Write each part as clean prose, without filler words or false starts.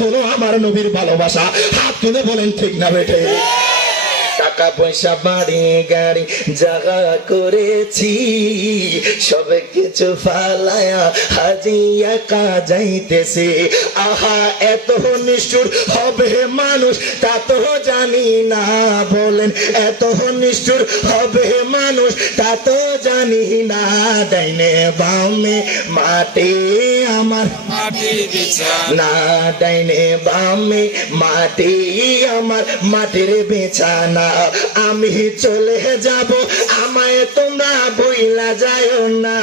হলো আমার নবীর ভালোবাসা। হাত তুলে বলেন ঠিক না বেঠে? টাকা পয়সা বাড়ি গাড়ি জাগা করেছি, সব কিছু ফালায়া হাজিয়া কাজাইতেছে। আহা এত নিষ্ঠুর হবে মানুষ তা তো জানি না, বলেন এত নিষ্ঠুর হবে মানুষ তা তো জানি না। ডাইনে বামে মাটি আমার মাটি বিছানা, ডাইনে বামে মাটি আমার মাটির বিছানা। আমি চলে যাব আমায় তোমরা বইলা যাও না,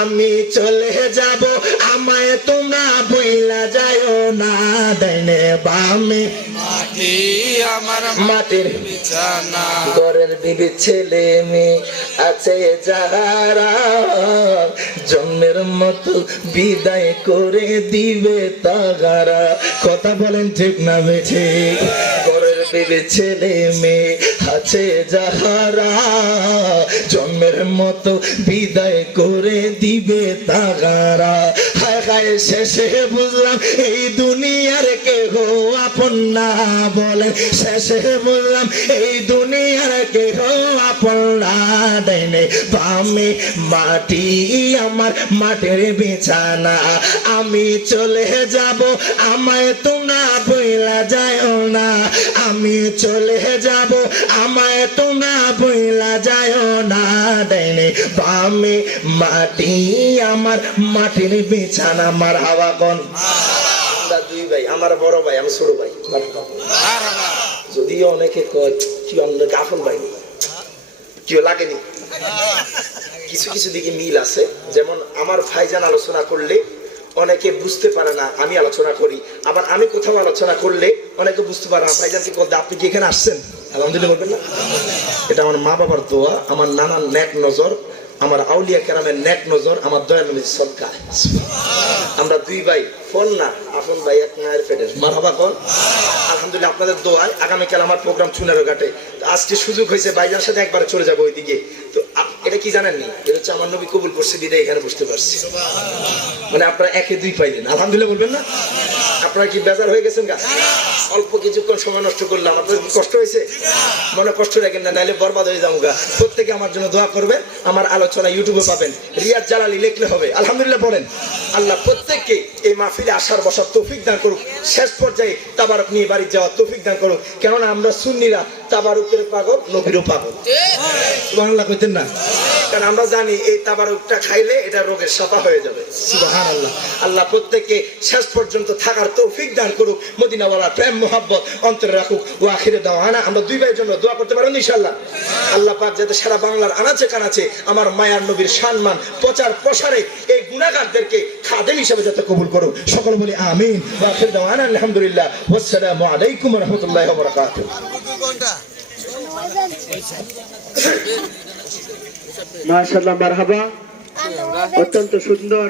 আমি চলে যাব আমায় তোমরা বইলা যাও না। ডাইনে বামে মাটি আমার মাটির বিছানা, ঘরের বিবি ছেলে মেয়ে আছে যারা, জন্মের মতো বিদায় করে দিবে তাগারা। কথা বলেন ঠিক না বেঠে? ঘরের বিবি ছেলে মেয়ে আছে যাহারা, জন্মের মতো বিদায় করে দিবে তাগারা। হায় হায় শেষে বুঝলাম এই দুনিয়ার কেহ আপন না, বলেন শেষে বুঝলাম এই দুনিয়ার কেহ আপন না। ডাইনে বামে মাটি আমার মাটির বিছানা, আমি চলে যাব আমায় তোমরা বইলা যাও না, আমি চলে যাব আমায় তোমরা বইলা যাও না। ডাইনে বামে মাটি আমার মাটির বিছানা। আমার হাওয়া কোন দুই ভাই, আমার বড় ভাই আমি ছোট ভাই। যদিও অনেকে কয় কি অন্য গাফল ভাই, কেউ লাগেনি, কিছু কিছু দিকে মিল আছে। যেমন আমার ভাইজান আলোচনা করলে অনেকে বুঝতে পারে না আমি আলোচনা করি, আবার আমি কোথাও আলোচনা করলে অনেকে বুঝতে পারে না। ভাইজানকে বলতে আপনি কি এখানে আসছেন? আলহামদুলিল্লাহ বলবেন না? এটা আমার মা বাবার দোয়া, আমার নানার নেক নজর, আমার আউলিয়া কেরামের নেক নজর, আমার দয়াল নবীর সদকায়। আমরা দুই ভাই ফোন না আপন ভাই, এক মায়ের পেটের। মারহাবা কোন? আলহামদুলিল্লাহ আপনাদের দোয়ায় আগামীকাল আমার প্রোগ্রাম চুনারো ঘাটে। আজকে সুযোগ হয়েছে ভাইজানের সাথে একবার চলে যাবো ওইদিকে। তো এটা কি জানেননি? এটা হচ্ছে আমার নবী কবুল করছে বিদায় এখানে বসতে পারছি। মানে আপনারা একে দুই পাইলেন, আলহামদুলিল্লাহ বলবেন না? আপনারা কি বেজার হয়ে গেছেন গা? অল্প কিছুক্ষণ সময় নষ্ট করলাম, আপনাদের কষ্ট হয়েছে? মনে কষ্ট রাখেন না, নাইলে বরবাদ হয়ে যাবো গা। প্রত্যেকে আমার জন্য দোয়া করবেন। আমার আলোচনা ইউটিউবে পাবেন, রিয়াজ জালালি লিখলে হবে। আলহামদুলিল্লাহ বলেন। আল্লাহ প্রত্যেককে এই মাহফিলে আসার বসার তৌফিক দান করুক, শেষ পর্যায়ে তাবারুক নিয়ে বাড়ি যাওয়ার তৌফিক দান করুক। কেননা আমরা সুন্নিরা তাবারুকের পাগল, নবীরও পাগল। সুবহানাল্লাহ কইতেন না? কারণ আমরা জানি এই তাবারুকটা খাইলে এটা রোগের সাফা হয়ে যাবে। সুবহানাল্লাহ। আল্লাহ প্রত্যেককে শেষ পর্যন্ত থাকার তৌফিক দান করুক, মদিনাওয়ালার প্রেম মোহাব্বত অন্তরে রাখুক। ও আখিরে দাওয়ানা। আমরা দুই ভাইয়ের জন্য দোয়া করতে পারেন ইনশাআল্লাহ? আল্লাহ পাক যাতে সারা বাংলার আনাচে কানাচে আমার মায়ার নবীর সম্মান প্রচার প্রসারে এই গুনাহগারদেরকে খাদেম হিসেবে যাতে কবুল করুক। সকলে বলি আমিন। ওয়া আখিরে দাওয়ানা আলহামদুলিল্লাহ। ওয়াসসালামু আলাইকুম ওয়া রাহমাতুল্লাহি ওয়া বারাকাতুহু। মাশাআল্লাহ, মারহাবা। অত্যন্ত সুন্দর